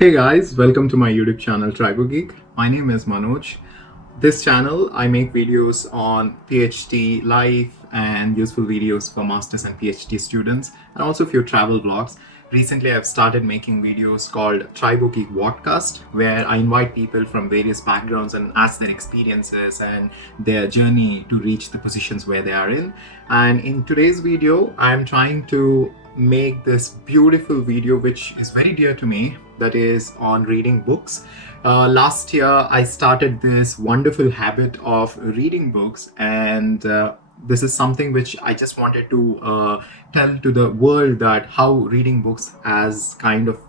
Hey guys, welcome to my YouTube channel Tribal Geek. My name is Manoj. This channel I make videos on PhD life and useful videos for masters and PhD students, and also a few travel vlogs. Recently I've started making videos called Tribal Geek Podcast, where I invite people from various backgrounds and ask their experiences and their journey to reach the positions where they are in. And in today's video I'm trying to make this beautiful video which is very dear to me, that is on reading books. Last year I started this wonderful habit of reading books, and this is something which I just wanted to tell to the world, that how reading books has kind of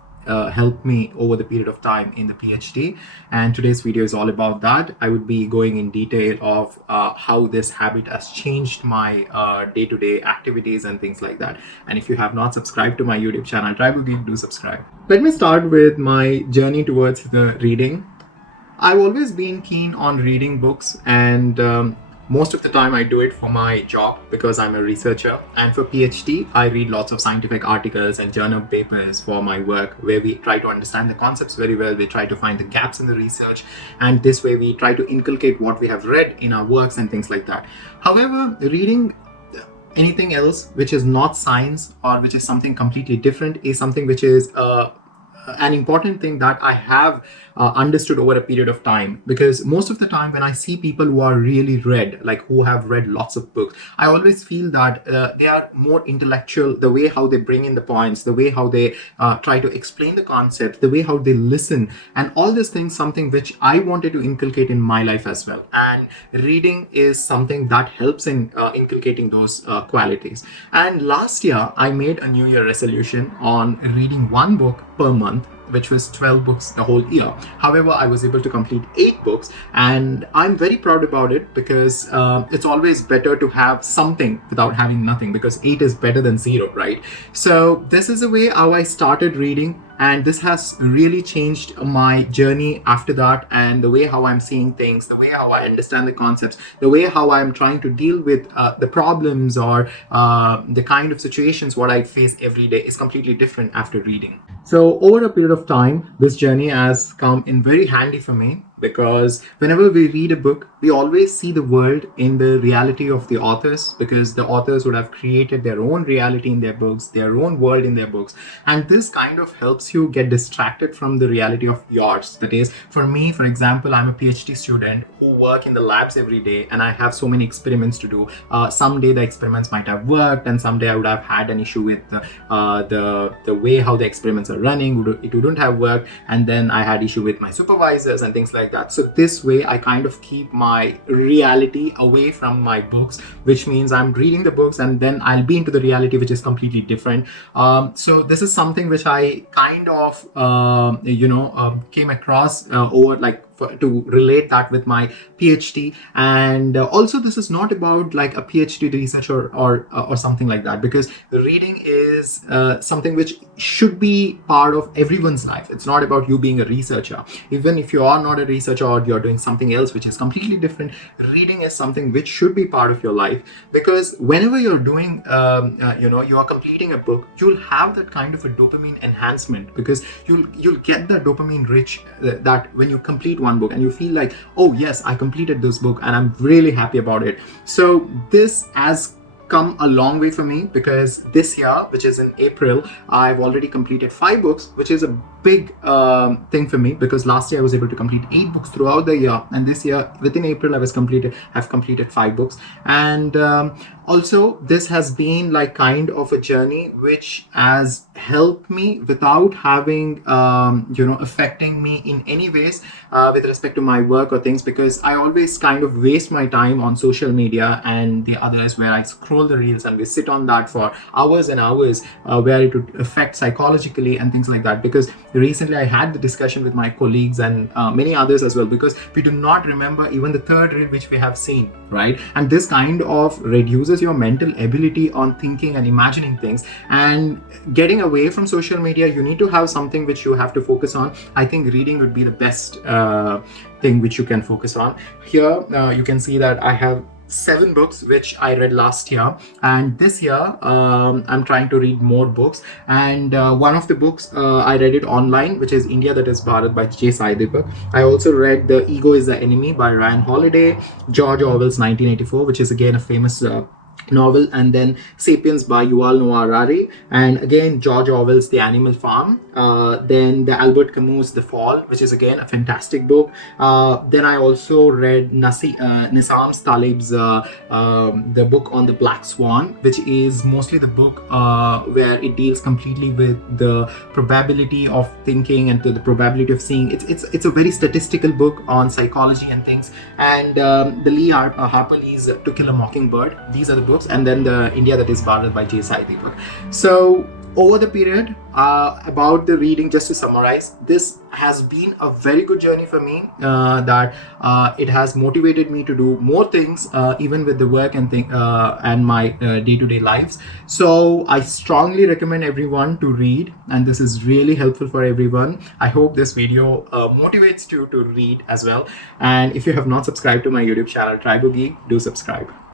helped me over the period of time in the PhD. And today's video is all about that. I would be going in detail of how this habit has changed my day-to-day activities and things like that. And if you have not subscribed to my YouTube channel Tribal Geek, do subscribe. Let me start with my journey towards the reading. I've always been keen on reading books, and most of the time I do it for my job because I'm a researcher, and for PhD I read lots of scientific articles and journal papers for my work, where we try to understand the concepts very well. We try to find the gaps in the research, and this way we try to inculcate what we have read in our works and things like that. However, reading anything else which is not science or which is something completely different is something which is an important thing that I have understood over a period of time. Because most of the time when I see people who are really read, like who have read lots of books, I always feel that they are more intellectual, the way how they bring in the points, the way how they try to explain the concept, the way how they listen, and all these things, something which I wanted to inculcate in my life as well. And reading is something that helps in inculcating those qualities. And last year I made a New Year resolution on reading one book per month, which was 12 books the whole year. However, I was able to complete 8 books, and I'm very proud about it, because it's always better to have something without having nothing, because 8 is better than 0, right? So this is the way how I started reading, and this has really changed my journey after that, and the way how I'm seeing things, the way how I understand the concepts, the way how I'm trying to deal with the problems or the kind of situations what I face every day is completely different after reading. So over a period of time, this journey has come in very handy for me, because whenever we read a book, we always see the world in the reality of the authors, because the authors would have created their own reality in their books, their own world in their books. And this kind of helps you get distracted from the reality of yours. That is, for me, for example, I'm a PhD student who work in the labs every day, and I have so many experiments to do. Someday the experiments might have worked, and someday I would have had an issue with the way how the experiments are running. It wouldn't have worked, and then I had issue with my supervisors and things like that. So this way I kind of keep my reality away from my books, which means I'm reading the books and then I'll be into the reality which is completely different. So this is something which I kind of came across over to relate that with my PhD. And also this is not about like a PhD research or something like that, because reading is something which should be part of everyone's life. It's not about you being a researcher. Even if you are not a researcher or you're doing something else which is completely different, reading is something which should be part of your life. Because whenever you're doing you are completing a book, you'll have that kind of a dopamine enhancement, because you'll get the dopamine rich that when you complete one book and you feel like, oh yes, I completed this book and I'm really happy about it. So this has come a long way for me, because this year, which is in April, I've already completed 5 books, which is a big thing for me, because last year I was able to complete 8 books throughout the year, and this year within April I've completed 5 books. And also this has been like kind of a journey which has helped me without having affecting me in any ways with respect to my work or things, because I always kind of waste my time on social media and the others, where I scroll the reels and we sit on that for hours and hours, where it would affect psychologically and things like that. Because recently I had the discussion with my colleagues and many others as well, because we do not remember even the third reel which we have seen, right? And this kind of reduces your mental ability on thinking and imagining things. And getting away from social media, you need to have something which you have to focus on. I think reading would be the best thing which you can focus on. Here you can see that I have 7 books which I read last year, and this year I'm trying to read more books. And one of the books I read it online, which is India That Is Bharat by J. Sai Deepak. I also read The Ego Is the Enemy by Ryan Holiday, George Orwell's 1984, which is again a famous novel, and then Sapiens by Yuval Noah Harari, and again George Orwell's The Animal Farm, then the Albert Camus' The Fall, which is again a fantastic book. Then I also read Nisam Taleb's the book on the Black Swan, which is mostly the book where it deals completely with the probability of thinking and the probability of seeing. It's a very statistical book on psychology and things. And the Lee Harper Lee's To Kill a Mockingbird. These are the books, and then the India That Is Bharat by J. Sai Deepak. So over the period about the reading, just to summarize, this has been a very good journey for me, that it has motivated me to do more things, even with the work and my day-to-day lives. So I strongly recommend everyone to read, and this is really helpful for everyone. I hope this video motivates you to read as well. And if you have not subscribed to my YouTube channel Tribo Geek, do subscribe.